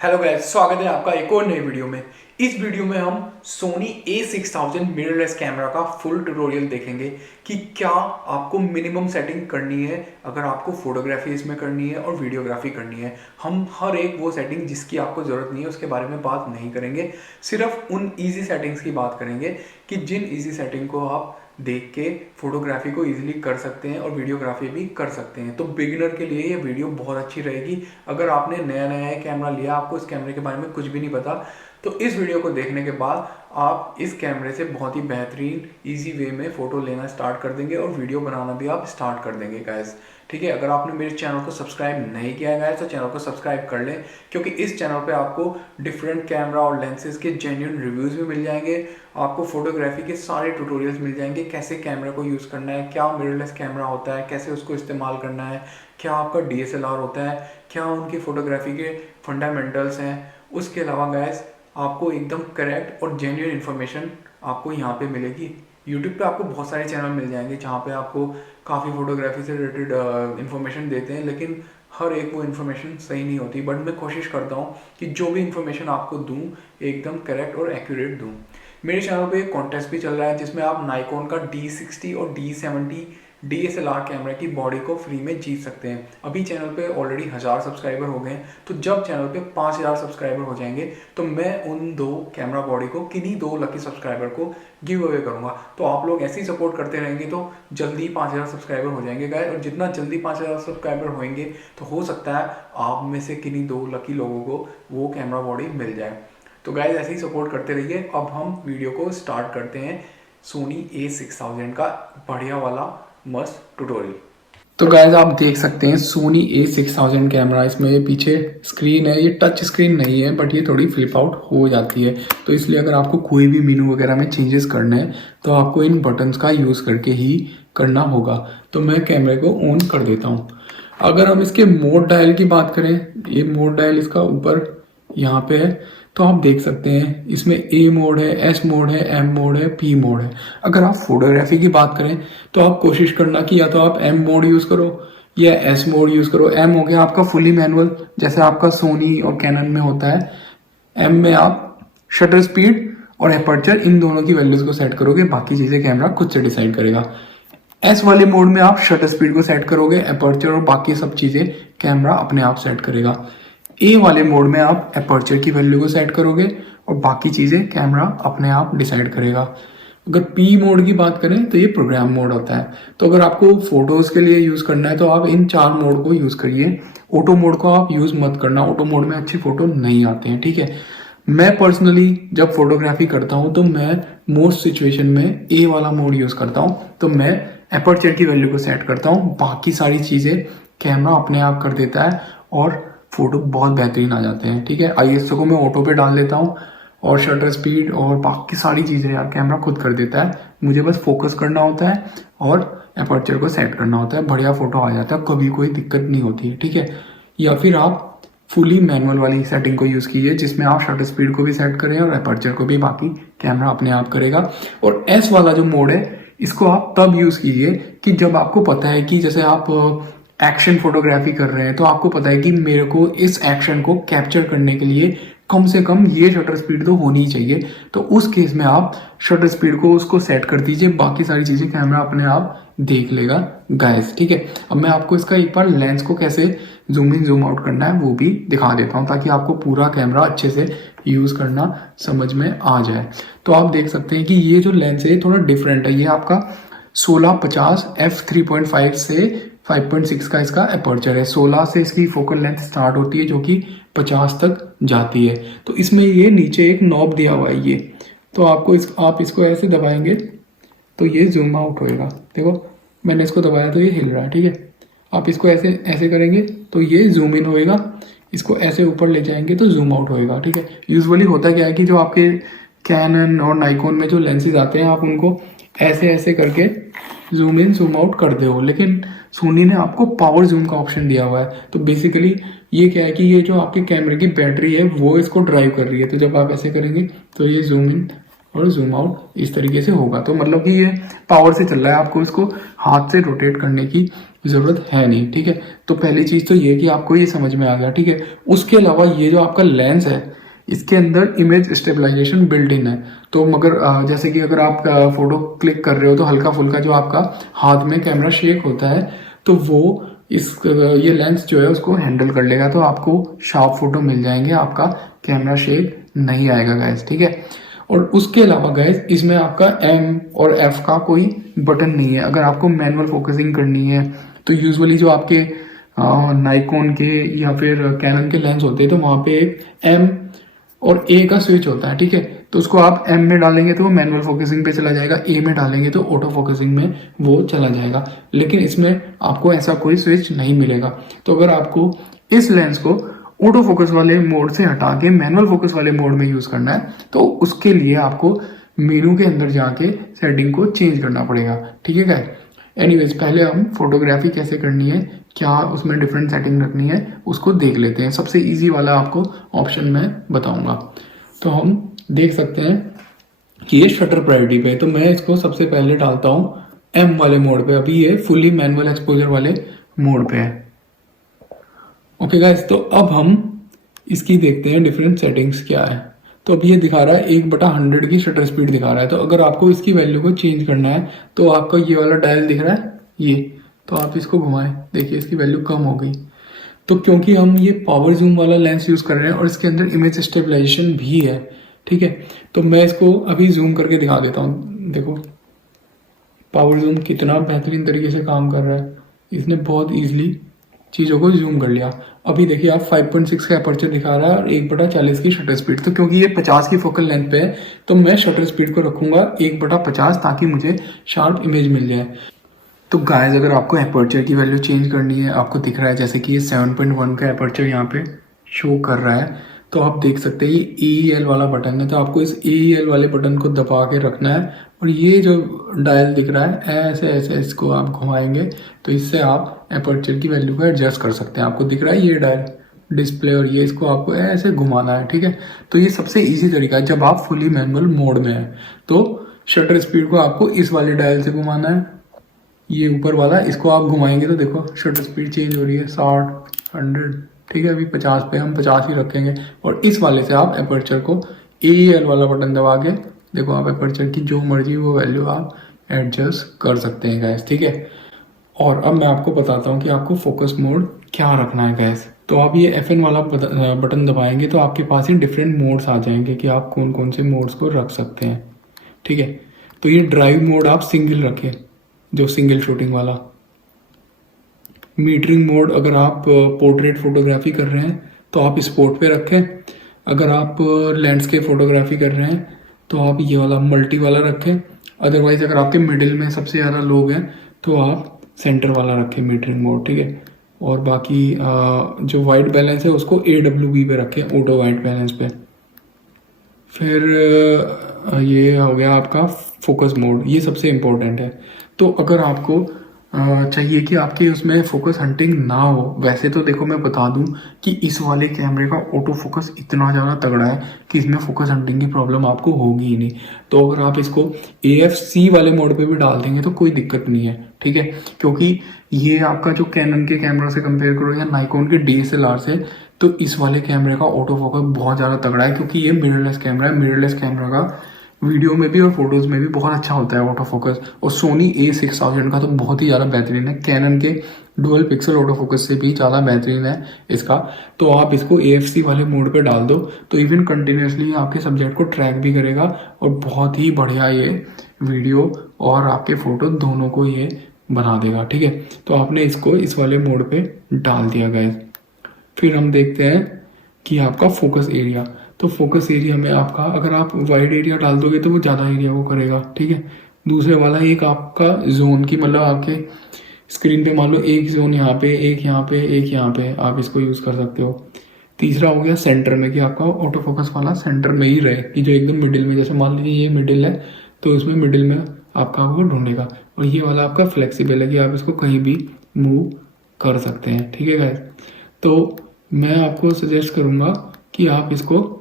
Hello guys, स्वागत है आपका एक और नई वीडियो में। इस वीडियो में हम सोनी A6000 मिररलेस कैमरा का फुल ट्यूटोरियल देखेंगे कि क्या आपको मिनिमम सेटिंग करनी है अगर आपको फोटोग्राफी इसमें करनी है और वीडियोग्राफी करनी है। हम हर एक वो सेटिंग जिसकी आपको ज़रूरत नहीं है उसके बारे में बात नहीं करेंगे, सिर्फ उन ईजी सेटिंग्स की बात करेंगे कि जिन ईजी सेटिंग को आप देख के फोटोग्राफी को इजीली कर सकते हैं और वीडियोग्राफी भी कर सकते हैं। तो बिगिनर के लिए ये वीडियो बहुत अच्छी रहेगी। अगर आपने नया नया कैमरा लिया, आपको इस कैमरे के बारे में कुछ भी नहीं पता, तो इस वीडियो को देखने के बाद आप इस कैमरे से बहुत ही बेहतरीन इजी वे में फ़ोटो लेना स्टार्ट कर देंगे और वीडियो बनाना भी आप स्टार्ट कर देंगे गाइस। ठीक है, अगर आपने मेरे चैनल को सब्सक्राइब नहीं किया है गाइस तो चैनल को सब्सक्राइब कर लें, क्योंकि इस चैनल पे आपको डिफरेंट कैमरा और लेंसेज के जेन्युइन रिव्यूज़ भी मिल जाएंगे। आपको फोटोग्राफी के सारे ट्यूटोरियल्स मिल जाएंगे, कैसे कैमरा को यूज़ करना है, क्या मिररलेस कैमरा होता है, कैसे उसको इस्तेमाल करना है, क्या आपका DSLR होता है, क्या उनकी फ़ोटोग्राफी के फंडामेंटल्स हैं। उसके अलावा गाइस आपको एकदम करेक्ट और जेन्युइन इन्फॉर्मेशन आपको यहाँ पे मिलेगी। यूट्यूब पे आपको बहुत सारे चैनल मिल जाएंगे जहाँ पे आपको काफ़ी फोटोग्राफी से रिलेटेड इन्फॉर्मेशन देते हैं, लेकिन हर एक वो इन्फॉर्मेशन सही नहीं होती। बट मैं कोशिश करता हूँ कि जो भी इन्फॉर्मेशन आपको दूँ एकदम करेक्ट और एक्यूरेट दूँ। मेरे चैनल पे एक कॉन्टेस्ट भी चल रहा है जिसमें आप नाइकोन का D60 और D70 DSLR कैमरा की बॉडी को फ्री में जीत सकते हैं। अभी चैनल पे ऑलरेडी 1000 सब्सक्राइबर हो गए हैं, तो जब चैनल पे 5000 सब्सक्राइबर हो जाएंगे तो मैं उन दो कैमरा बॉडी को किन्हीं दो लकी सब्सक्राइबर को गिव अवे करूंगा। तो आप लोग ऐसे ही सपोर्ट करते रहेंगे तो जल्दी 5000 सब्सक्राइबर हो जाएंगे गाइस, और जितना जल्दी 5000 सब्सक्राइबर होंगे तो हो सकता है आप में से किन्हीं दो लकी लोगों को वो कैमरा बॉडी मिल जाए। तो गाइस ऐसे ही सपोर्ट करते रहिए। अब हम वीडियो को स्टार्ट करते हैं सोनी A6000 का बढ़िया वाला मस्त ट्यूटोरियल। तो गाइस आप देख सकते हैं सोनी A6000 कैमरा, इसमें ये पीछे स्क्रीन है, ये टच स्क्रीन नहीं है बट ये थोड़ी फ्लिप आउट हो जाती है। तो इसलिए अगर आपको कोई भी मेनू वगैरह में चेंजेस करने हैं तो आपको इन बटन्स का यूज़ करके ही करना होगा। तो मैं कैमरे को ऑन कर देता हूँ। अगर हम इसके मोड डायल की बात करें, ये मोड डायल इसका ऊपर यहाँ पे है, तो आप देख सकते हैं इसमें A मोड है, S मोड है, M मोड है, P मोड है। अगर आप फोटोग्राफी की बात करें तो आप कोशिश करना कि या तो आप M मोड यूज़ करो या S मोड यूज़ करो। M हो गया आपका फुली मैनुअल, जैसे आपका सोनी और कैनन में होता है। M में आप शटर स्पीड और एपर्चर इन दोनों की वैल्यूज को सेट करोगे, बाकी चीज़ें कैमरा खुद से डिसाइड करेगा। एस वाले मोड में आप शटर स्पीड को सेट करोगे, एपर्चर और बाकी सब चीज़ें कैमरा अपने आप सेट करेगा। ए वाले मोड में आप एपर्चर की वैल्यू को सेट करोगे और बाकी चीज़ें कैमरा अपने आप डिसाइड करेगा। अगर पी मोड की बात करें तो ये प्रोग्राम मोड होता है। तो अगर आपको फोटोज़ के लिए यूज़ करना है तो आप इन चार मोड को यूज़ करिए। ऑटो मोड को आप यूज़ मत करना, ऑटो मोड में अच्छी फोटो नहीं आते हैं। ठीक है, मैं पर्सनली जब फोटोग्राफी करता हूँ तो मैं मोस्ट सिचुएशन में ए वाला मोड यूज़ करता हूँ। तो मैं एपर्चर की वैल्यू को सेट करता हूँ, बाकी सारी चीज़ें कैमरा अपने आप कर देता है और फोटो बहुत बेहतरीन आ जाते हैं। ठीक है, ISO को मैं ऑटो पे डाल देता हूँ और शटर स्पीड और बाकी सारी चीज़ें यार कैमरा खुद कर देता है। मुझे बस फोकस करना होता है और एपर्चर को सेट करना होता है, बढ़िया फोटो आ जाता है, कभी कोई दिक्कत नहीं होती है। ठीक है, या फिर आप फुली मैनुअल वाली सेटिंग को यूज़ कीजिए जिसमें आप शटर स्पीड को भी सेट करें और एपर्चर को भी, बाकी कैमरा अपने आप करेगा। और एस वाला जो मोड है इसको आप तब यूज़ कीजिए कि जब आपको पता है कि जैसे आप एक्शन फोटोग्राफी कर रहे हैं तो आपको पता है कि मेरे को इस एक्शन को कैप्चर करने के लिए कम से कम ये शटर स्पीड तो होनी ही चाहिए। तो उस केस में आप शटर स्पीड को उसको सेट कर दीजिए, बाकी सारी चीज़ें कैमरा अपने आप देख लेगा गाइस। ठीक है, अब मैं आपको इसका एक बार लेंस को कैसे जूम इन जूम आउट करना है वो भी दिखा देता हूँ ताकि आपको पूरा कैमरा अच्छे से यूज़ करना समझ में आ जाए। तो आप देख सकते हैं कि ये जो लेंस है थोड़ा डिफरेंट है। ये आपका 1650 f3.5 से 5.6 का इसका अपर्चर है। 16 से इसकी फोकल लेंथ स्टार्ट होती है जो कि 50 तक जाती है। तो इसमें ये नीचे एक नॉब दिया हुआ है ये, तो आप इसको ऐसे दबाएंगे तो ये जूम आउट होएगा। देखो मैंने इसको दबाया तो ये हिल रहा है। ठीक है, आप इसको ऐसे ऐसे करेंगे तो ये जूम इन होएगा, इसको ऐसे ऊपर ले जाएंगे तो जूम आउट होएगा। ठीक है, यूजुअली होता क्या है कि जो आपके कैनन और नाइकोन में जो लेंसेज आते हैं आप उनको ऐसे ऐसे करके जूम इन जूम आउट कर दे हो, लेकिन सोनी ने आपको पावर जूम का ऑप्शन दिया हुआ है। तो बेसिकली ये क्या है कि ये जो आपके कैमरे की बैटरी है वो इसको ड्राइव कर रही है। तो जब आप ऐसे करेंगे तो ये जूम इन और जूम आउट इस तरीके से होगा। तो मतलब कि ये पावर से चल रहा है, आपको इसको हाथ से रोटेट करने की ज़रूरत है नहीं, ठीक है। तो पहली चीज़ तो ये कि आपको ये समझ में आ गया, ठीक है। उसके अलावा ये जो आपका लेंस है, इसके अंदर इमेज स्टेबलाइजेशन बिल्ट इन है। तो मगर जैसे कि अगर आप फोटो क्लिक कर रहे हो तो हल्का फुल्का जो आपका हाथ में कैमरा शेक होता है, तो वो ये लेंस जो है उसको हैंडल कर लेगा, तो आपको शार्प फोटो मिल जाएंगे, आपका कैमरा शेक नहीं आएगा गैस, ठीक है। और उसके अलावा गैस इसमें आपका एम और एफ का कोई बटन नहीं है। अगर आपको मैनुअल फोकसिंग करनी है तो यूजुअली जो आपके नाइकॉन के या फिर कैनन के लेंस होते हैं तो वहाँ पे एक एम और ए का स्विच होता है, ठीक है। तो उसको आप एम में डालेंगे तो वो मैनुअल फोकसिंग पे चला जाएगा, ए में डालेंगे तो ऑटो फोकसिंग में वो चला जाएगा। लेकिन इसमें आपको ऐसा कोई स्विच नहीं मिलेगा। तो अगर आपको इस लेंस को ऑटो फोकस वाले मोड से हटा के मैनुअल फोकस वाले मोड में यूज करना है तो उसके लिए आपको मेनू के अंदर जाके सेटिंग को चेंज करना पड़ेगा, ठीक है गाइस। एनीवेज पहले हम फोटोग्राफी कैसे करनी है, क्या उसमें डिफरेंट सेटिंग रखनी है, उसको देख लेते हैं। सबसे इजी वाला आपको ऑप्शन मैं बताऊंगा। तो हम देख सकते हैं कि ये शटर प्रायोरिटी पे है, तो मैं इसको सबसे पहले डालता हूँ एम वाले मोड पे। अभी ये फुली मैनुअल एक्सपोजर वाले मोड पे है। ओके गाइस, तो अब हम इसकी देखते हैं डिफरेंट सेटिंग्स क्या है। तो अब ये दिखा रहा है 1/100 की शटर स्पीड दिखा रहा है। तो अगर आपको इसकी वैल्यू को चेंज करना है तो आपका ये वाला डायल दिख रहा है ये, तो आप इसको घुमाएं, देखिए इसकी वैल्यू कम हो गई। तो क्योंकि हम ये पावर जूम वाला लेंस यूज कर रहे हैं और इसके अंदर इमेज स्टेबलाइजेशन भी है, ठीक है। तो मैं इसको अभी जूम करके दिखा देता हूँ। देखो पावर जूम कितना बेहतरीन तरीके से काम कर रहा है, इसने बहुत ईजिली चीज़ों को जूम कर लिया। अभी देखिए आप 5.6 का अपर्चर दिखा रहा है और 1/40 की शटर स्पीड। तो क्योंकि ये 50 की फोकल लेंथ पे है तो मैं शटर स्पीड को रखूंगा 1/50 ताकि मुझे शार्प इमेज मिल जाए। तो गाइस अगर आपको अपर्चर की वैल्यू चेंज करनी है, आपको दिख रहा है जैसे कि ये 7.1 का अपर्चर यहाँ पे शो कर रहा है, तो आप देख सकते हैं ये AEL वाला बटन है। तो आपको इस AEL वाले बटन को दबा के रखना है और ये जो डायल दिख रहा है ऐसे ऐसे इसको आप घुमाएंगे तो इससे आप अपर्चर की वैल्यू को एडजस्ट कर सकते हैं। आपको दिख रहा है ये डायल डिस्प्ले और ये इसको आपको ऐसे घुमाना है, ठीक है। तो ये सबसे इजी तरीका है जब आप फुली मैनुअल मोड में है। तो शटर स्पीड को आपको इस वाले डायल से घुमाना है, ये ऊपर वाला इसको आप घुमाएंगे तो देखो शटर स्पीड चेंज हो रही है 60 100, ठीक है। अभी 50 पे हम 50 ही रखेंगे और इस वाले से आप अपर्चर को AEL वाला बटन दबा के देखो आप अपर्चर की जो मर्जी वो वैल्यू आप एडजस्ट कर सकते हैं गैस, ठीक है। और अब मैं आपको बताता हूँ कि आपको फोकस मोड क्या रखना है गैस। तो आप ये FN वाला बटन दबाएंगे तो आपके पास ही डिफरेंट मोड्स आ जाएंगे कि आप कौन कौन से मोड्स को रख सकते हैं, ठीक है। तो ये ड्राइव मोड आप सिंगल रखें, जो सिंगल शूटिंग वाला। मीटरिंग मोड अगर आप पोर्ट्रेट फोटोग्राफी कर रहे हैं तो आप स्पोर्ट पे रखें। अगर आप लैंडस्केप फोटोग्राफी कर रहे हैं तो आप ये वाला मल्टी वाला रखें। अदरवाइज अगर आपके मिडिल में सबसे ज़्यादा लोग हैं तो आप सेंटर वाला रखें मीटरिंग मोड, ठीक है। और बाकी जो वाइट बैलेंस है उसको AWB पे रखें, ऑटो वाइट बैलेंस पे। फिर ये हो गया आपका फोकस मोड, ये सबसे इम्पोर्टेंट है। तो अगर आपको चाहिए कि आपके उसमें फोकस हंटिंग ना हो, वैसे तो देखो मैं बता दूं कि इस वाले कैमरे का ऑटो फोकस इतना ज़्यादा तगड़ा है कि इसमें फोकस हंटिंग की प्रॉब्लम आपको होगी ही नहीं। तो अगर आप इसको AFC वाले मोड पे भी डाल देंगे तो कोई दिक्कत नहीं है, ठीक है। क्योंकि ये आपका जो कैनन के कैमरा से कंपेयर करो या नाइकॉन के DSLR से, तो इस वाले कैमरे का ऑटो फोकस बहुत ज़्यादा तगड़ा है क्योंकि ये मिररलेस कैमरा है। मिररलेस कैमरा का वीडियो में भी और फोटोज में भी बहुत अच्छा होता है ऑटो फोकस। और सोनी A6000 का तो बहुत ही ज़्यादा बेहतरीन है, कैनन के डुअल पिक्सल ऑटो फोकस से भी ज़्यादा बेहतरीन है इसका। तो आप इसको AFC वाले मोड पे डाल दो तो इवन कंटिन्यूसली आपके सब्जेक्ट को ट्रैक भी करेगा और बहुत ही बढ़िया ये वीडियो और आपके फोटो दोनों को ये बना देगा, ठीक है। तो आपने इसको इस वाले मोड पे डाल दिया गाइस। फिर हम देखते हैं कि आपका फोकस एरिया। तो फोकस एरिया में आपका अगर आप वाइड एरिया डाल दोगे तो वो ज़्यादा एरिया को करेगा, ठीक है। दूसरे वाला एक आपका जोन की, मतलब आपके स्क्रीन पे मान लो एक जोन यहाँ पे, एक यहाँ पे, एक यहाँ पे, आप इसको यूज़ कर सकते हो। तीसरा हो गया सेंटर में कि आपका ऑटो फोकस वाला सेंटर में ही रहे, कि जो एकदम मिडिल में, जैसे मान लीजिए ये मिडिल है तो इसमें मिडिल में आपका वो ढूंढेगा। और ये वाला आपका फ्लेक्सिबल है कि आप इसको कहीं भी मूव कर सकते हैं, ठीक है गाइस। तो मैं आपको सजेस्ट करूँगा कि आप इसको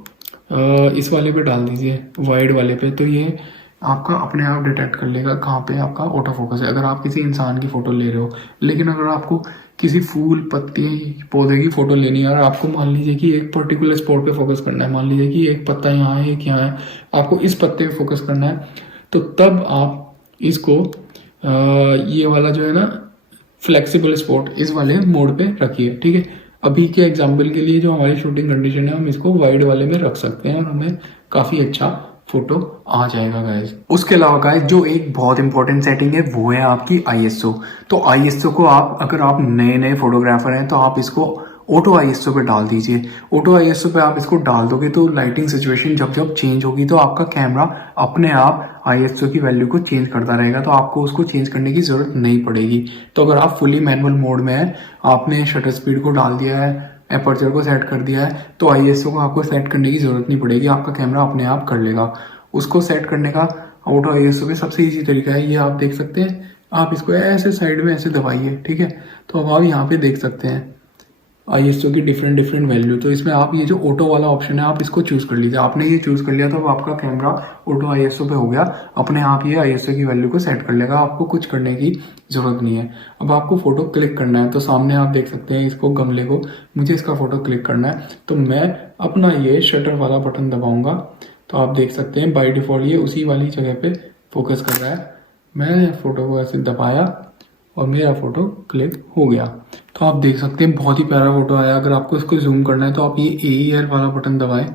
इस वाले पे डाल दीजिए, वाइड वाले पे। तो ये आपका अपने आप डिटेक्ट कर लेगा कहाँ पे आपका ऑटो फोकस है। अगर आप किसी इंसान की फ़ोटो ले रहे हो, लेकिन अगर आपको किसी फूल पत्ती पौधे की फ़ोटो लेनी है और आपको मान लीजिए कि एक पर्टिकुलर स्पॉट पे फोकस करना है, मान लीजिए कि एक पत्ता यहाँ है एक यहाँ है, आपको इस पत्ते पे फोकस करना है, तो तब आप इसको ये वाला जो है ना फ्लेक्सिबल स्पॉट इस वाले मोड पे रखिए। ठीक है, अभी के एग्जाम्पल के लिए जो हमारी शूटिंग कंडीशन है हम इसको वाइड वाले में रख सकते हैं और हमें काफ़ी अच्छा फोटो आ जाएगा गाइस। उसके अलावा गाइस जो एक बहुत इंपॉर्टेंट सेटिंग है वो है आपकी आईएसओ। तो आईएसओ को आप अगर आप नए नए फोटोग्राफर हैं तो आप इसको ऑटो आईएसओ पे डाल दीजिए। ऑटो आईएसओ पे आप इसको डाल दोगे तो लाइटिंग सिचुएशन जब जब चेंज होगी तो आपका कैमरा अपने आप आईएसओ की वैल्यू को चेंज करता रहेगा, तो आपको उसको चेंज करने की जरूरत नहीं पड़ेगी। तो अगर आप फुली मैनुअल मोड में है, आपने शटर स्पीड को डाल दिया है, एपर्चर को सेट कर दिया है, तो आईएसओ को आपको सेट करने की जरूरत नहीं पड़ेगी, आपका कैमरा अपने आप कर लेगा। उसको सेट करने का ऑटो आईएसओ पे सबसे इजी तरीका है, ये आप देख सकते हैं। आप इसको ऐसे साइड में ऐसे दबाइए, ठीक है, तो अब आप यहाँ पे देख सकते हैं आईएसओ की डिफरेंट डिफरेंट वैल्यू। तो इसमें आप ये जो ऑटो वाला ऑप्शन है आप इसको चूज कर लीजिए। आपने ये चूज कर लिया तो अब आपका कैमरा ऑटो आईएसओ पे हो गया, अपने आप ये आईएसओ की वैल्यू को सेट कर लेगा, आपको कुछ करने की जरूरत नहीं है। अब आपको फोटो क्लिक करना है, तो सामने आप देख सकते हैं इसको गमले को, मुझे इसका फोटो क्लिक करना है, तो मैं अपना ये शटर वाला बटन दबाऊंगा, तो आप देख सकते हैं बाय डिफॉल्ट ये उसी वाली जगह पे फोकस कर रहा है। मैंने फोटो को ऐसे दबाया और मेरा फोटो क्लिक हो गया। तो आप देख सकते हैं बहुत ही प्यारा फोटो आया। अगर आपको इसको जूम करना है तो आप ये AER वाला बटन दबाएं,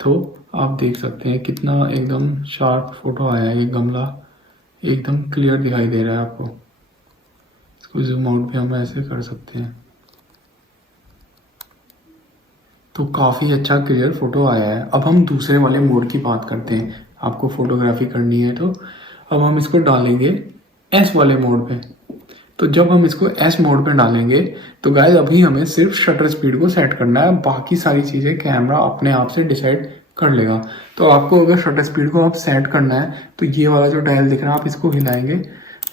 तो आप देख सकते हैं कितना एकदम शार्प फोटो आया है। ये गमला एकदम क्लियर दिखाई दे रहा है आपको। इसको जूम आउट भी हम ऐसे कर सकते हैं, तो काफ़ी अच्छा क्लियर फोटो आया है। अब हम दूसरे वाले मोड की बात करते हैं। आपको फोटोग्राफी करनी है तो अब हम इसको डालेंगे S वाले मोड पे। तो जब हम इसको S मोड पे डालेंगे तो गाइस अभी हमें सिर्फ शटर स्पीड को सेट करना है, बाकी सारी चीज़ें कैमरा अपने आप से डिसाइड कर लेगा। तो आपको अगर शटर स्पीड को आप सेट करना है तो ये वाला जो डायल दिख रहा है आप इसको हिलाएंगे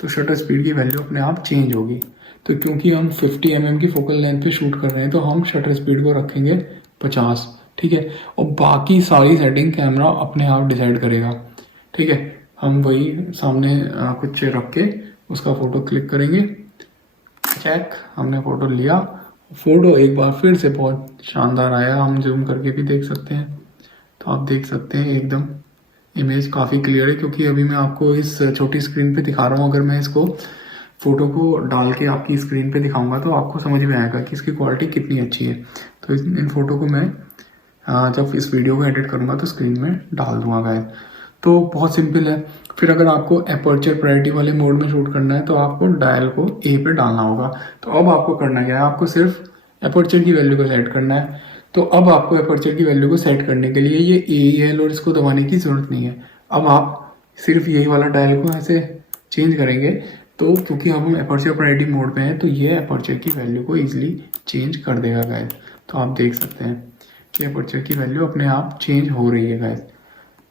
तो शटर स्पीड की वैल्यू अपने आप चेंज होगी। तो क्योंकि हम 50 mm की फोकल लेंथ पे शूट कर रहे हैं तो हम शटर स्पीड को रखेंगे 50, ठीक है, और बाकी सारी सेटिंग कैमरा अपने आप डिसाइड करेगा। ठीक है, हम वही सामने कुछ रख के उसका फोटो क्लिक करेंगे, चेक, हमने फोटो लिया, फोटो एक बार फिर से बहुत शानदार आया। हम जूम करके भी देख सकते हैं, तो आप देख सकते हैं एकदम इमेज काफ़ी क्लियर है, क्योंकि अभी मैं आपको इस छोटी स्क्रीन पे दिखा रहा हूँ। अगर मैं इसको फोटो को डाल के आपकी स्क्रीन पे दिखाऊंगा तो आपको समझ में आएगा कि इसकी क्वालिटी कितनी अच्छी है। तो इन फोटो को मैं जब इस वीडियो को एडिट करूंगा तो स्क्रीन में डाल दूंगा गाइस। तो बहुत सिंपल है। फिर अगर आपको एपर्चर प्रायोरिटी वाले मोड में शूट करना है तो आपको डायल को A पे डालना होगा। तो अब आपको करना क्या है, आपको सिर्फ एपर्चर की वैल्यू को सेट करना है। तो अब आपको एपर्चर की वैल्यू को सेट करने के लिए ये AEL और इसको दबाने की जरूरत नहीं है। अब आप सिर्फ यही वाला डायल को ऐसे चेंज करेंगे, तो क्योंकि अब हम एपर्चर प्रायोरिटी मोड पे हैं तो ये एपर्चर की वैल्यू को इजीली चेंज कर देगा गाइस। तो आप देख सकते हैं कि एपर्चर की वैल्यू अपने आप चेंज हो रही है गाइस।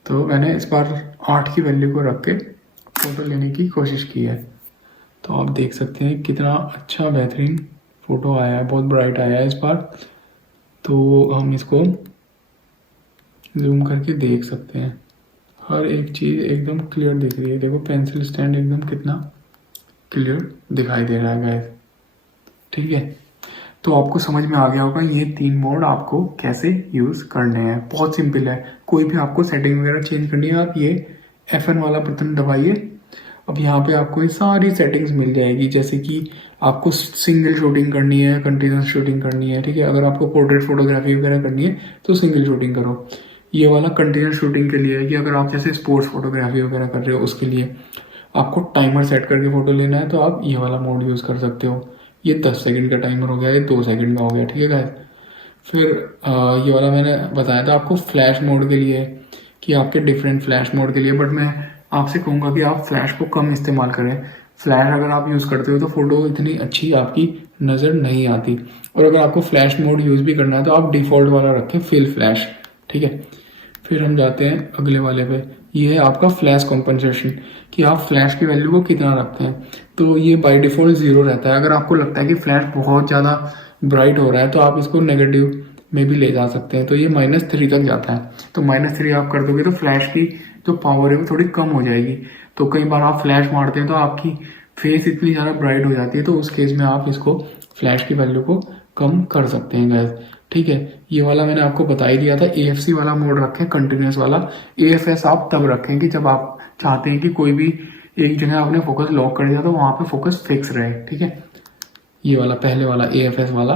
तो मैंने इस बार 8 की वैल्यू को रख के फ़ोटो लेने की कोशिश की है। तो आप देख सकते हैं कितना अच्छा बेहतरीन फ़ोटो आया है, बहुत ब्राइट आया है इस बार। तो हम इसको जूम करके देख सकते हैं, हर एक चीज़ एकदम क्लियर दिख रही है। देखो पेंसिल स्टैंड एकदम कितना क्लियर दिखाई दे रहा है गाइस। ठीक है, तो आपको समझ में आ गया होगा ये 3 मोड आपको कैसे यूज़ करने हैं। बहुत सिंपल है, कोई भी आपको सेटिंग वगैरह चेंज करनी है आप ये F1 वाला बटन दबाइए। अब यहाँ पे आपको ये सारी सेटिंग्स मिल जाएगी, जैसे कि आपको सिंगल शूटिंग करनी है, कंटिन्यूस शूटिंग करनी है। ठीक है, अगर आपको पोर्ट्रेट फोटोग्राफी वगैरह करनी है तो सिंगल शूटिंग करो। ये वाला कंटिन्यूस शूटिंग के लिए है कि अगर आप जैसे स्पोर्ट्स फोटोग्राफी वगैरह कर रहे हो उसके लिए आपको टाइमर सेट करके फ़ोटो लेना है तो आप ये वाला मोड यूज़ कर सकते हो। ये 10 सेकंड का टाइमर हो गया, ये 2 सेकंड का हो गया। ठीक है गाइस, फिर ये वाला मैंने बताया था आपको फ्लैश मोड के लिए कि आपके डिफरेंट फ्लैश मोड के लिए, बट मैं आपसे कहूँगा कि आप फ्लैश को कम इस्तेमाल करें। फ्लैश अगर आप यूज़ करते हो तो फ़ोटो इतनी अच्छी आपकी नज़र नहीं आती, और अगर आपको फ्लैश मोड यूज़ भी करना है तो आप डिफ़ॉल्ट वाला रखें फिल फ्लैश। ठीक है, फिर हम जाते हैं अगले वाले पे, ये है आपका फ्लैश कॉम्पनसेशन कि आप फ्लैश की वैल्यू को कितना रखते हैं। तो ये बाय डिफ़ॉल्ट 0 रहता है। अगर आपको लगता है कि फ्लैश बहुत ज़्यादा ब्राइट हो रहा है तो आप इसको नेगेटिव में भी ले जा सकते हैं, तो ये -3 तक जाता है। तो -3 आप कर दोगे तो फ्लैश की जो पावर है वो थोड़ी कम हो जाएगी। तो कई बार आप फ्लैश मारते हैं तो आपकी फेस इतनी ज़्यादा ब्राइट हो जाती है, तो उस केस में आप इसको फ्लैश की वैल्यू को कम कर सकते हैं गैस। ठीक है, ये वाला मैंने आपको बता ही दिया था। AFC वाला मोड रखें, कंटिन्यूस वाला। AFS आप तब रखें कि जब आप चाहते हैं कि कोई भी एक जगह आपने फोकस लॉक कर दिया तो वहाँ पे फोकस फिक्स रहे। ठीक है, ये वाला पहले वाला AFS वाला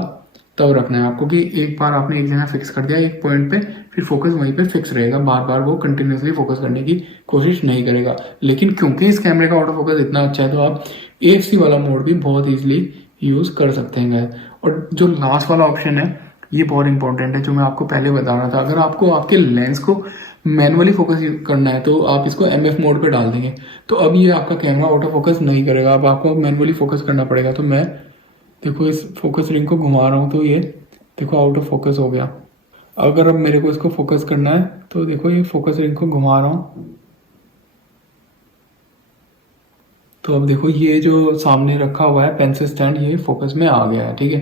तब रखना है आपको कि एक बार आपने एक जगह फिक्स कर दिया एक पॉइंट पे, फिर फोकस वहीं पे फिक्स रहेगा, बार बार वो कंटिन्यूसली फोकस करने की कोशिश नहीं करेगा। लेकिन क्योंकि इस कैमरे का ऑटो फोकस इतना अच्छा है तो आप AFC वाला मोड भी बहुत ईजिली यूज कर सकते हैं गाइस। और जो लास्ट वाला ऑप्शन है ये बहुत इंपॉर्टेंट है, जो मैं आपको पहले बता रहा था। अगर आपको आपके लेंस को मैनुअली फोकस करना है तो आप इसको MF मोड पे डाल देंगे, तो अब ये आपका कैमरा ऑटो फोकस नहीं करेगा, अब आपको मैनुअली फोकस करना पड़ेगा। तो मैं देखो इस फोकस रिंग को घुमा रहा हूँ तो ये देखो आउट ऑफ फोकस हो गया। अगर अब मेरे को इसको फोकस करना है तो देखो ये फोकस रिंग को घुमा रहा हूँ, तो अब देखो ये जो सामने रखा हुआ है पेंसिल स्टैंड ये फोकस में आ गया है। ठीक है,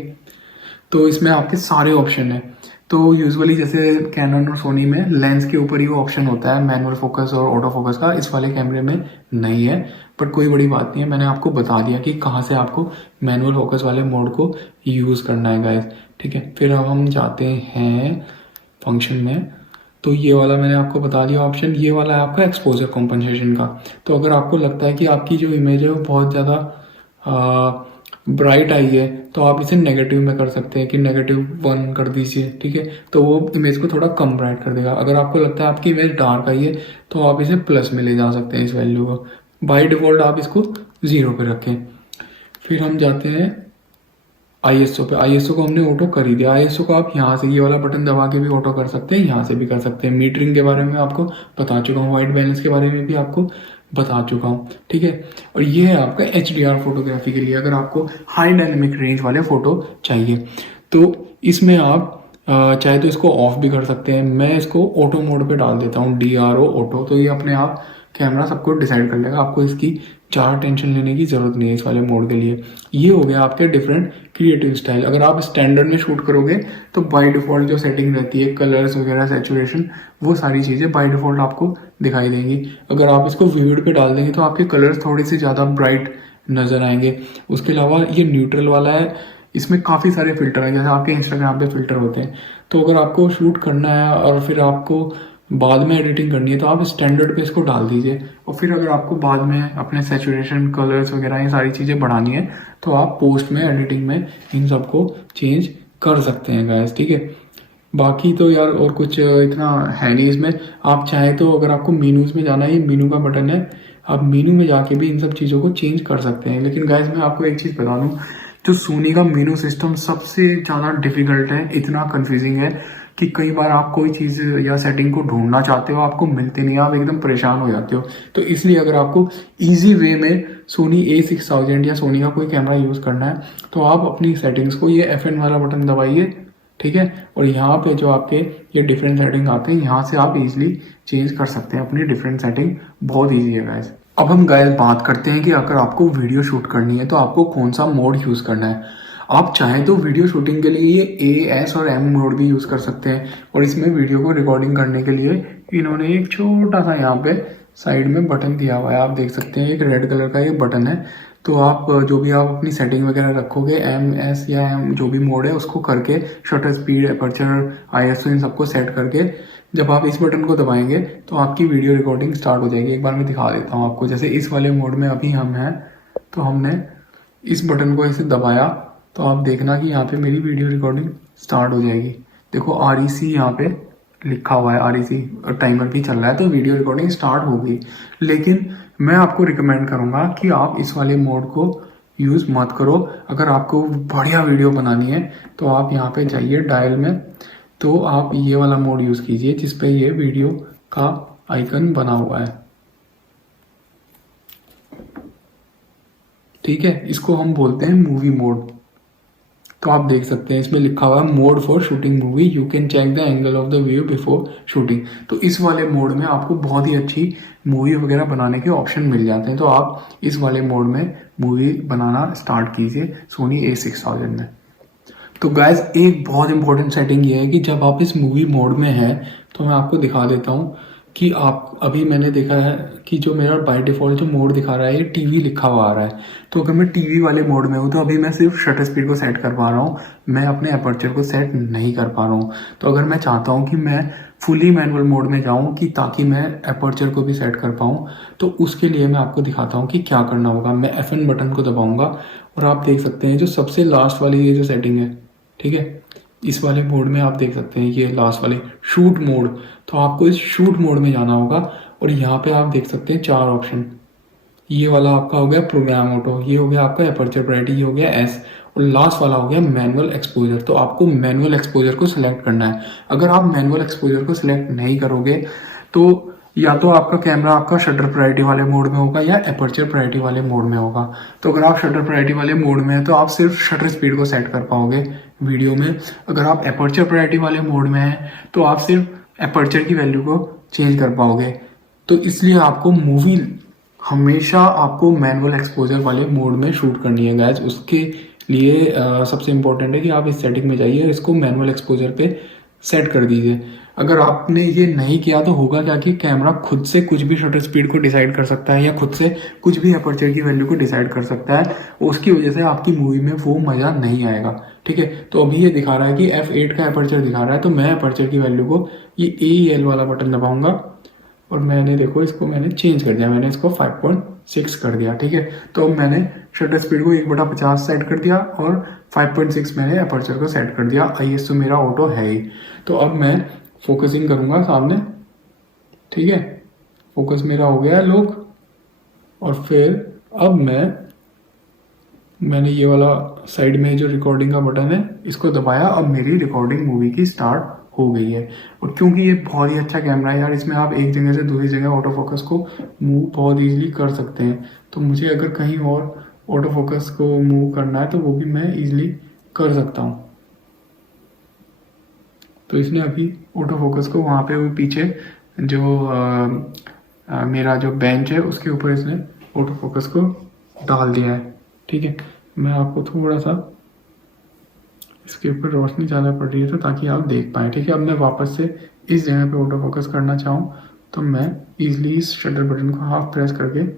तो इसमें आपके सारे ऑप्शन है। तो यूजुअली जैसे कैनन और सोनी में लेंस के ऊपर ही वो ऑप्शन होता है मैनुअल फोकस और ऑटो फोकस का, इस वाले कैमरे में नहीं है। बट कोई बड़ी बात नहीं है, मैंने आपको बता दिया कि कहाँ से आपको मैनुअल फोकस वाले मोड को यूज़ करना है गाइस। ठीक है, फिर अब हम जाते हैं फंक्शन में। तो ये वाला मैंने आपको बता दिया ऑप्शन, ये वाला है आपका एक्सपोजर कॉम्पनसेशन का। तो अगर आपको लगता है कि आपकी जो इमेज है वो बहुत ज़्यादा ब्राइट आई है तो आप इसे नेगेटिव में कर सकते हैं कि -1 कर दीजिए। ठीक है, तो वो इमेज को थोड़ा कम ब्राइट कर देगा। अगर आपको लगता है आपकी इमेज डार्क आई है तो आप इसे प्लस में ले जा सकते हैं इस वैल्यू को। बाय डिफॉल्ट आप इसको 0 पे रखें। फिर हम जाते हैं ISO पे। ISO को हमने ऑटो कर ही दिया। ISO को आप यहाँ से ये वाला बटन दबा के भी ऑटो कर सकते हैं, यहाँ से भी कर सकते हैं। मीटरिंग के बारे में आपको बता चुका हूँ, वाइट बैलेंस के बारे में भी आपको बता चुका हूँ। ठीक है, और ये है आपका HDR फोटोग्राफी के लिए, अगर आपको हाई डायनेमिक रेंज वाले फोटो चाहिए तो इसमें आप चाहे तो इसको ऑफ भी कर सकते हैं। मैं इसको ऑटो मोड पे डाल देता हूँ, DRO ऑटो, तो ये अपने आप कैमरा सबको डिसाइड कर लेगा, आपको इसकी ज़्यादा टेंशन लेने की ज़रूरत नहीं है इस वाले मोड के लिए। ये हो गया आपके डिफरेंट क्रिएटिव स्टाइल। अगर आप स्टैंडर्ड में शूट करोगे तो बाय डिफ़ॉल्ट जो सेटिंग रहती है कलर्स वगैरह सैचुरेशन वो सारी चीज़ें बाय डिफ़ॉल्ट आपको दिखाई देंगी। अगर आप इसको विविड पे डाल देंगे तो आपके कलर्स थोड़े से ज़्यादा ब्राइट नज़र आएंगे। उसके अलावा ये न्यूट्रल वाला है, इसमें काफ़ी सारे फिल्टर हैं, जैसे आपके इंस्टाग्राम पे फिल्टर होते हैं। तो अगर आपको शूट करना है और फिर आपको बाद में एडिटिंग करनी है तो आप स्टैंडर्ड पे इसको डाल दीजिए, और फिर अगर आपको बाद में अपने सैचुरेशन कलर्स वगैरह ये सारी चीज़ें बढ़ानी है तो आप पोस्ट में एडिटिंग में इन सबको चेंज कर सकते हैं गाइस। ठीक है, बाकी तो यार और कुछ इतना है नहीं इसमें। आप चाहें तो अगर आपको मीनूज में जाना है, ये मीनू का बटन है, आप मीनू में जाके भी इन सब चीज़ों को चेंज कर सकते हैं। लेकिन गाइस मैं आपको एक चीज़ बता दूँ, जो सोनी का मीनू सिस्टम सबसे ज़्यादा डिफिकल्ट है, इतना कंफ्यूजिंग है कि कई बार आप कोई चीज़ या सेटिंग को ढूंढना चाहते हो, आपको मिलती नहीं, आप एकदम परेशान हो जाते हो। तो इसलिए अगर आपको इजी वे में सोनी A6000 या सोनी का कोई कैमरा यूज़ करना है तो आप अपनी सेटिंग्स को ये FN वाला बटन दबाइए। ठीक है, और यहाँ पे जो आपके ये डिफरेंट सेटिंग आते हैं यहाँ से आप इजीली चेंज कर सकते हैं अपनी डिफरेंट सेटिंग, बहुत ईजी है गाइस। अब हम गाइस बात करते हैं कि अगर आपको वीडियो शूट करनी है तो आपको कौन सा मोड यूज़ करना है। आप चाहें तो वीडियो शूटिंग के लिए ये A, S और M मोड भी यूज़ कर सकते हैं, और इसमें वीडियो को रिकॉर्डिंग करने के लिए इन्होंने एक छोटा सा यहाँ पे साइड में बटन दिया हुआ है, आप देख सकते हैं एक रेड कलर का ये बटन है। तो आप जो भी आप अपनी सेटिंग वगैरह रखोगे M, S या M जो भी मोड है उसको करके शटर स्पीड, अपर्चर, ISO इन सबको सेट करके जब आप इस बटन को दबाएंगे तो आपकी वीडियो रिकॉर्डिंग स्टार्ट हो जाएगी। एक बार मैं दिखा देता हूँ आपको, जैसे इस वाले मोड में अभी हम हैं तो हमने इस बटन को ऐसे दबाया तो आप देखना कि यहाँ पे मेरी वीडियो रिकॉर्डिंग स्टार्ट हो जाएगी। देखो REC यहाँ पे लिखा हुआ है, REC और टाइमर भी चल रहा है, तो वीडियो रिकॉर्डिंग स्टार्ट हो गई। लेकिन मैं आपको रिकमेंड करूँगा कि आप इस वाले मोड को यूज़ मत करो। अगर आपको बढ़िया वीडियो बनानी है तो आप यहाँ पे जाइए डायल में, तो आप ये वाला मोड यूज़ कीजिए जिसपे ये वीडियो का आइकन बना हुआ है। ठीक है, इसको हम बोलते हैं मूवी मोड। तो आप देख सकते हैं इसमें लिखा हुआ है mode for shooting movie, you can check the angle of the view before shooting. तो इस वाले मोड में आपको बहुत ही अच्छी मूवी वगैरह बनाने के ऑप्शन मिल जाते हैं। तो आप इस वाले मोड में मूवी बनाना स्टार्ट कीजिए सोनी A6000 में। तो गाइज एक बहुत इंपॉर्टेंट सेटिंग ये है कि जब आप इस मूवी मोड में हैं तो मैं आपको दिखा देता हूँ। कि आप अभी मैंने देखा है कि जो मेरा बाय डिफ़ॉल्ट जो मोड दिखा रहा है ये टीवी लिखा हुआ आ रहा है। तो अगर मैं टीवी वाले मोड में हूँ तो अभी मैं सिर्फ शटर स्पीड को सेट कर पा रहा हूँ, मैं अपने अपर्चर को सेट नहीं कर पा रहा हूँ। तो अगर मैं चाहता हूँ कि मैं फुली मैनुअल मोड में जाऊँ कि ताकि मैं अपर्चर को भी सेट कर पाऊँ, तो उसके लिए मैं आपको दिखाता हूँ कि क्या करना होगा। मैं F1 बटन को दबाऊँगा और आप देख सकते हैं जो सबसे लास्ट वाली ये जो सेटिंग है, ठीक है, इस वाले मोड में आप देख सकते हैं ये लास्ट वाले शूट मोड। तो आपको इस शूट मोड में जाना होगा और यहाँ पे आप देख सकते हैं 4 ऑप्शन। ये वाला आपका हो गया प्रोग्राम ऑटो, ये हो गया आपका अपर्चर प्रायोरिटी, ये हो गया एस, और लास्ट वाला हो गया मैनुअल एक्सपोजर। तो आपको मैनुअल एक्सपोजर को सिलेक्ट करना है। अगर आप मैनुअल एक्सपोजर को सिलेक्ट नहीं करोगे तो या तो आपका कैमरा आपका शटर प्रायोरिटी वाले मोड में होगा या अपर्चर प्रायोरिटी वाले मोड में होगा। तो अगर आप शटर प्रायोरिटी वाले मोड में है तो आप सिर्फ शटर स्पीड को सेट कर पाओगे वीडियो में। अगर आप अपर्चर प्रायोरिटी वाले मोड में है तो आप सिर्फ अपर्चर की वैल्यू को चेंज कर पाओगे। तो इसलिए आपको मूवी हमेशा आपको मैनुअल एक्सपोजर वाले मोड में शूट करनी है गाइज। उसके लिए सबसे इम्पोर्टेंट है कि आप इस सेटिंग में जाइए और इसको मैनुअल एक्सपोजर पे सेट कर दीजिए। अगर आपने ये नहीं किया तो होगा क्या कि कैमरा खुद से कुछ भी शटर स्पीड को डिसाइड कर सकता है या खुद से कुछ भी अपर्चर की वैल्यू को डिसाइड कर सकता है। उसकी वजह से आपकी मूवी में वो मज़ा नहीं आएगा, ठीक है। तो अभी ये दिखा रहा है कि F8 का अपर्चर दिखा रहा है, तो मैं अपर्चर की वैल्यू को ये AEL वाला बटन दबाऊंगा और मैंने देखो इसको मैंने चेंज कर दिया, मैंने इसको 5.6 कर दिया, ठीक है। तो अब मैंने शटर स्पीड को 1/50 सेट कर दिया और 5.6 मैंने अपर्चर को सेट कर दिया। ISO मेरा ऑटो है ही। तो अब मैं फोकसिंग करूंगा सामने, ठीक है, फोकस मेरा हो गया लॉक। और फिर अब मैंने ये वाला साइड में जो रिकॉर्डिंग का बटन है इसको दबाया। अब मेरी रिकॉर्डिंग मूवी की स्टार्ट हो गई है। और क्योंकि ये बहुत ही अच्छा कैमरा है यार, इसमें आप एक जगह से दूसरी जगह ऑटो फोकस को मूव बहुत इजीली कर सकते हैं। तो मुझे अगर कहीं और ऑटो फोकस को मूव करना है तो वो भी मैं इजीली कर सकता हूँ। तो इसने अभी ऑटो फोकस को वहाँ पे वो पीछे जो मेरा जो बेंच है उसके ऊपर इसने ऑटो फोकस को डाल दिया है, ठीक है। मैं आपको थोड़ा सा इसके ऊपर रोशनी ज़्यादा पड़ रही है तो ताकि आप देख पाएँ, ठीक है। अब मैं वापस से इस जगह पे ऑटो फोकस करना चाहूँ तो मैं इजीली इस शटर बटन को हाफ प्रेस करके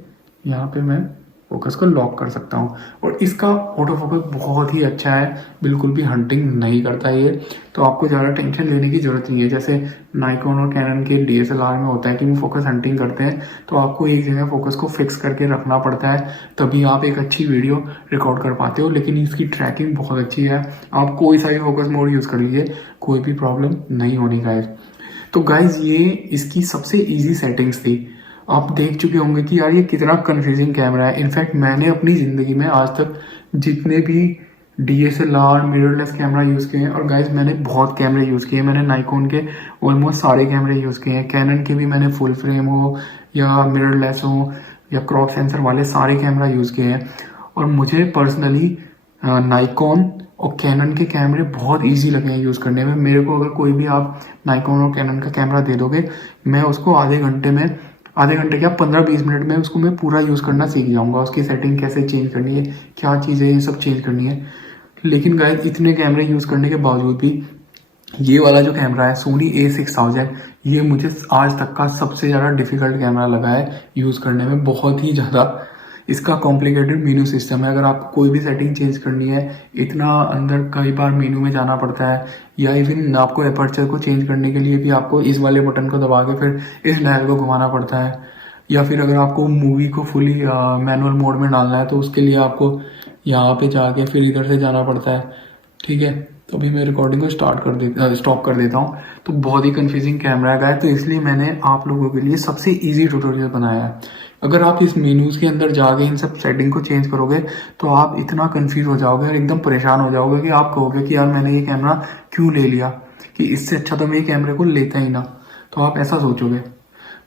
यहाँ पे मैं फोकस को लॉक कर सकता हूँ। और इसका ऑटो फोकस बहुत ही अच्छा है, बिल्कुल भी हंटिंग नहीं करता ये। तो आपको ज़्यादा टेंशन लेने की ज़रूरत नहीं है। जैसे नाइकॉन और कैनन के DSLR में होता है कि वो फोकस हंटिंग करते हैं, तो आपको एक जगह फोकस को फिक्स करके रखना पड़ता है, तभी आप एक अच्छी वीडियो रिकॉर्ड कर पाते हो। लेकिन इसकी ट्रैकिंग बहुत अच्छी है, आप कोई सा भी फोकस मोड यूज़ कर लीजिए, कोई भी प्रॉब्लम नहीं होनी गाइज। तो गाइज ये इसकी सबसे ईजी सेटिंग्स थी। आप देख चुके होंगे कि यार ये कितना कंफ्यूजिंग कैमरा है। इनफैक्ट मैंने अपनी ज़िंदगी में आज तक जितने भी DSLR मिररलेस कैमरा यूज़ किए हैं, और गाइज मैंने बहुत कैमरे यूज़ किए हैं, मैंने नाइकॉन के ऑलमोस्ट सारे कैमरे यूज़ किए हैं, कैनन के भी मैंने फुल फ्रेम हो या मिररलेस हो या क्रॉप सेंसर वाले सारे कैमरा यूज़ किए हैं। और मुझे पर्सनली नाइकॉन और कैनन के कैमरे बहुत इजी लगे हैं यूज़ करने में। मेरे को अगर कोई भी आप नाइकॉन और कैनन का कैमरा दे दोगे, मैं उसको आधे घंटे क्या 15-20 मिनट में उसको मैं पूरा यूज़ करना सीख जाऊंगा। उसकी सेटिंग कैसे चेंज करनी है, क्या चीज़ें ये सब चेंज करनी है। लेकिन गाइस इतने कैमरे यूज़ करने के बावजूद भी ये वाला जो कैमरा है सोनी A6000, ये मुझे आज तक का सबसे ज़्यादा डिफिकल्ट कैमरा लगा है यूज़ करने में। बहुत ही ज़्यादा इसका कॉम्प्लिकेटेड मेनू सिस्टम है। अगर आपको कोई भी सेटिंग चेंज करनी है, इतना अंदर कई बार मेनू में जाना पड़ता है, या इवन आपको अपर्चर को चेंज करने के लिए भी आपको इस वाले बटन को दबा के फिर इस डायल को घुमाना पड़ता है। या फिर अगर आपको मूवी को फुली मैनुअल मोड में डालना है तो उसके लिए आपको यहाँ पे जाके फिर इधर से जाना पड़ता है, ठीक है। तो अभी मैं रिकॉर्डिंग को स्टॉप कर देता हूँ। तो बहुत ही कंफ्यूजिंग कैमरा है, तो इसलिए मैंने आप लोगों के लिए सबसे इजी ट्यूटोरियल बनाया है। अगर आप इस मेन्यूज़ के अंदर जाके इन सब सेटिंग को चेंज करोगे तो आप इतना कंफ्यूज हो जाओगे और एकदम परेशान हो जाओगे कि आप कहोगे कि यार मैंने ये कैमरा क्यों ले लिया, कि इससे अच्छा तो मैं ये कैमरे को लेता ही ना। तो आप ऐसा सोचोगे।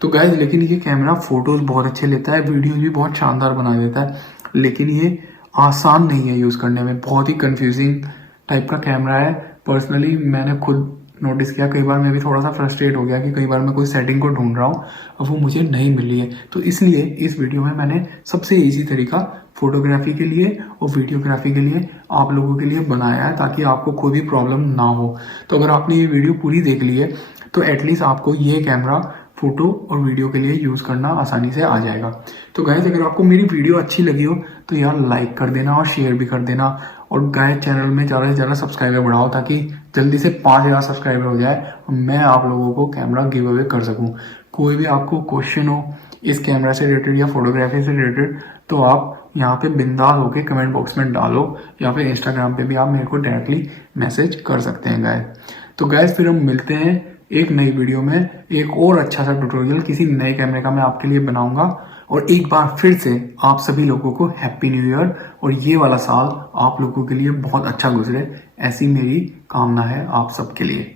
तो गाइज लेकिन ये कैमरा फ़ोटोज़ बहुत अच्छे लेता है, वीडियोज़ भी बहुत शानदार बना देता है, लेकिन ये आसान नहीं है यूज़ करने में। बहुत ही कंफ्यूजिंग टाइप का कैमरा है। पर्सनली मैंने खुद नोटिस किया, कई बार मैं भी थोड़ा सा फ्रस्ट्रेट हो गया कि कई बार मैं कोई सेटिंग को ढूंढ रहा हूँ और वो मुझे नहीं मिल रही है। तो इसलिए इस वीडियो में मैंने सबसे इजी तरीका फोटोग्राफी के लिए और वीडियोग्राफी के लिए आप लोगों के लिए बनाया है, ताकि आपको कोई भी प्रॉब्लम ना हो। तो अगर आपने ये वीडियो पूरी देख ली है तो एटलीस्ट आपको ये कैमरा फोटो और वीडियो के लिए यूज़ करना आसानी से आ जाएगा। तो गाइस अगर आपको मेरी वीडियो अच्छी लगी हो तो यार लाइक कर देना और शेयर भी कर देना, और गाइस चैनल में ज़्यादा से ज़्यादा सब्सक्राइबर बढ़ाओ ताकि जल्दी से 5000 सब्सक्राइबर हो जाए और मैं आप लोगों को कैमरा गिव अवे कर सकूँ। कोई भी आपको क्वेश्चन हो इस कैमरा से रिलेटेड या फोटोग्राफी से रिलेटेड तो आप यहाँ पे बिंदास होके कमेंट बॉक्स में डालो, या फिर इंस्टाग्राम पे भी आप मेरे को डायरेक्टली मैसेज कर सकते हैं गाइस। तो गाइस फिर हम मिलते हैं एक नई वीडियो में, एक और अच्छा सा ट्यूटोरियल किसी नए कैमरे का मैं आपके लिए बनाऊंगा। और एक बार फिर से आप सभी लोगों को हैप्पी न्यू ईयर, और ये वाला साल आप लोगों के लिए बहुत अच्छा गुजरे, ऐसी मेरी कामना है आप सबके लिए।